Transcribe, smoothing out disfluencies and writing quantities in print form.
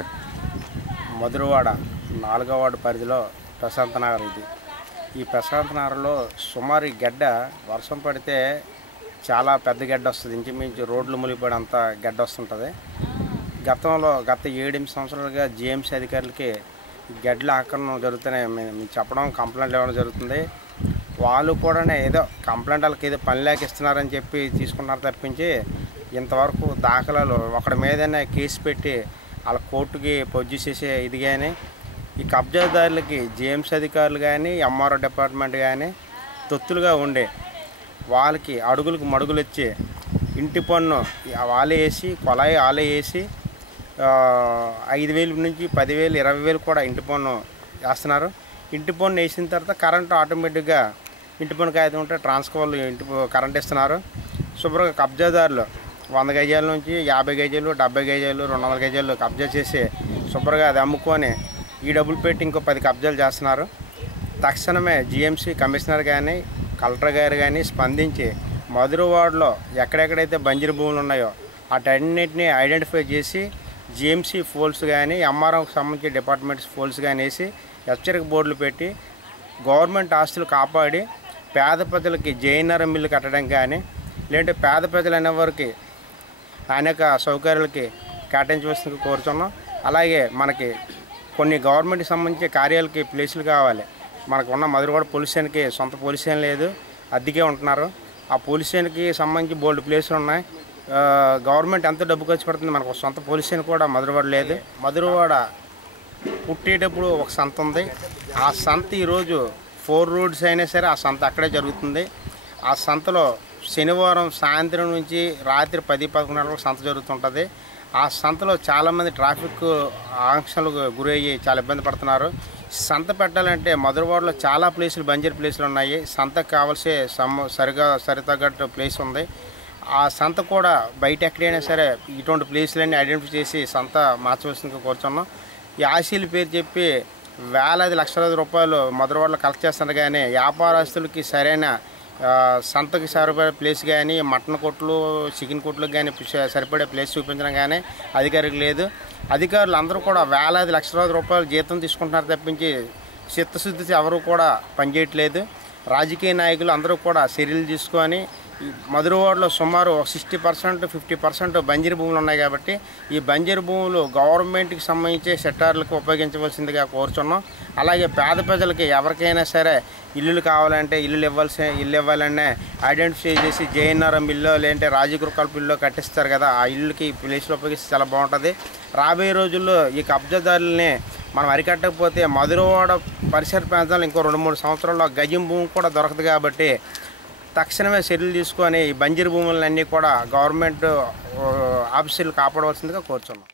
Okay. Madhurawada 4వ ward పరిధిలో ప్రశాంత నగర్ ఇది. ఈ ప్రశాంత నగర్లో సుమారు ఈ గడ్డ వర్షం పడితే చాలా పెద్ద గడ్డ వస్తుంది. ఇంచుమించు రోడ్లు మునిగిపోయి అంత గడ్డ వస్తుంటుంది. గత 7-8 సంవత్సరాలుగా జిఎంసీ అధికారులకి ఈ గడ్డల ఆక్రమణ జరుగుతున్నాయి మేము చెప్పడం, కంప్లైంట్లు ఇవ్వడం జరుగుతుంది. వాళ్ళు కూడా ఏదో కంప్లైంట్ వాళ్ళకి ఏదో పని లేక ఇస్తున్నారని చెప్పి తీసుకుంటున్నారు తప్పించి ఇంతవరకు దాఖలాలు ఒకడి మీదనే కేసు పెట్టి వాళ్ళ కోర్టుకి ప్రొడ్యూస్ చేసే ఇది కానీ ఈ కబ్జాదారులకి జిఎంసీ అధికారులు కానీ ఎంఆర్ఓ డిపార్ట్మెంట్ కానీ తొత్తులుగా ఉండే వాళ్ళకి అడుగులకు మడుగులు ఇచ్చి ఇంటి పన్ను వాళ్ళే వేసి కొలాయి వాళ్ళే వేసి 5,000 నుంచి 10,000 20,000 కూడా ఇంటి పన్ను వేస్తున్నారు. ఇంటి పన్ను వేసిన తర్వాత కరెంటు ఆటోమేటిక్గా ఇంటి పన్ను కాగితం ఉంటే ట్రాన్స్ఫార్మర్లు కరెంట్ ఇస్తున్నారు. శుభ్రంగా కబ్జాదారులు 100 గజాల నుంచి 50 గజాలు 70 గజాలు 200 గజాలు కబ్జా చేసి శుభ్రంగా అది అమ్ముకొని ఈ డబ్బులు పెట్టి ఇంకో 10 కబ్జాలు చేస్తున్నారు. తక్షణమే జిఎంసీ కమిషనర్ కానీ కలెక్టర్ గారు కానీ స్పందించి మధురవాడలో ఎక్కడెక్కడైతే బంజరు భూములు ఉన్నాయో వాటన్నిటిని ఐడెంటిఫై చేసి జిఎంసీ ఫోల్స్ కానీ ఎంఆర్ఓకి సంబంధించి డిపార్ట్మెంట్స్ ఫోల్స్ కానీ వేసి హెచ్చరిక బోర్డులు పెట్టి గవర్నమెంట్ ఆస్తులు కాపాడి పేద ప్రజలకి జేఎన్ఆర్ఎం బిల్లు కట్టడం కానీ లేదంటే పేద ప్రజలు అనేవారికి అనేక సౌకర్యాలకి కేటాయించవలసింది కోరుతున్నాం. అలాగే మనకి కొన్ని గవర్నమెంట్కి సంబంధించి కార్యాలకి ప్లేసులు కావాలి. మనకు ఉన్న మధురవాడ పోలీస్ స్టేషన్కి సొంత పోలీస్ స్టేషన్ లేదు, అద్దెకే ఉంటున్నారు. ఆ పోలీస్ స్టేషన్కి సంబంధించి బోల్డ్ ప్లేసులు ఉన్నాయి. గవర్నమెంట్ ఎంత డబ్బు ఖర్చు పడుతుంది, మనకు సొంత పోలీస్ స్టేషన్ కూడా మధురవాడ లేదు. మధురవాడ పుట్టేటప్పుడు ఒక సంత ఉంది. ఆ సంత ఈరోజు 4 రోడ్స్ అయినా సరే ఆ సంత అక్కడే జరుగుతుంది. ఆ సంతలో శనివారం సాయంత్రం నుంచి రాత్రి 10-11 గంటలకు సంత జరుగుతుంటుంది. ఆ సంతలో చాలామంది ట్రాఫిక్ ఆంక్షలకు గురయ్యి చాలా ఇబ్బంది పడుతున్నారు. సంత పెట్టాలంటే మధురవాడలో చాలా ప్లేసులు బంజరు ప్లేసులు ఉన్నాయి. సంతకు కావాల్సే సరితగ్గట్టు ప్లేస్ ఉంది. ఆ సంత కూడా బయట ఎక్కడైనా సరే ఇటువంటి ప్లేసులన్నీ ఐడెంటిఫై చేసి సంత మార్చవలసిందిగా కోరుతున్నాం. ఈ ఆశీల పేరు చెప్పి వేలాది లక్షలాది రూపాయలు మధురవాడలో కలెక్ట్ చేస్తున్నారు కానీ వ్యాపారస్తులకి సరైన సంతకి సరిపడే ప్లేస్ కానీ మటన్ కొట్లు చికెన్ కొట్లకు కానీ సరిపడే ప్లేస్ చూపించడం కానీ అధికారికి లేదు. అధికారులు అందరూ కూడా వేలాది లక్షలాది రూపాయలు జీతం తీసుకుంటున్నారు తప్పించి చిత్తశుద్ధి ఎవరు కూడా పనిచేయట్లేదు. రాజకీయ నాయకులు అందరూ కూడా చర్యలు తీసుకొని మధురవాడలో సుమారు 60% 50% బంజరు భూములు ఉన్నాయి కాబట్టి ఈ బంజరు భూములు గవర్నమెంట్కి సంబంధించే సెక్టార్లకు ఉపయోగించవలసిందిగా కోరుచున్నాం. అలాగే పేద ప్రజలకి ఎవరికైనా సరే ఇల్లులు కావాలంటే ఇల్లు ఇవ్వాలనే ఐడెంటిఫై చేసి జేఎన్ఆర్ఎం ఇల్లు లేదంటే రాజగృహకల్ప ఇల్లు కట్టిస్తారు కదా, ఆ ఇల్లుకి ఈ ప్లేస్లో ఉపయోగిస్తే చాలా బాగుంటుంది. రాబోయే రోజుల్లో ఈ కబ్జాదారులని మనం అరికట్టకపోతే మధురవాడ పరిసర ప్రాంతాల్లో ఇంకో 2-3 సంవత్సరాల్లో గజం భూమి కూడా దొరకదు. కాబట్టి తక్షణమే చర్యలు తీసుకొని ఈ బంజరు భూములన్నీ కూడా గవర్నమెంట్ ఆఫీసులు కాపాడవలసిందిగా కోరుచున్నాం.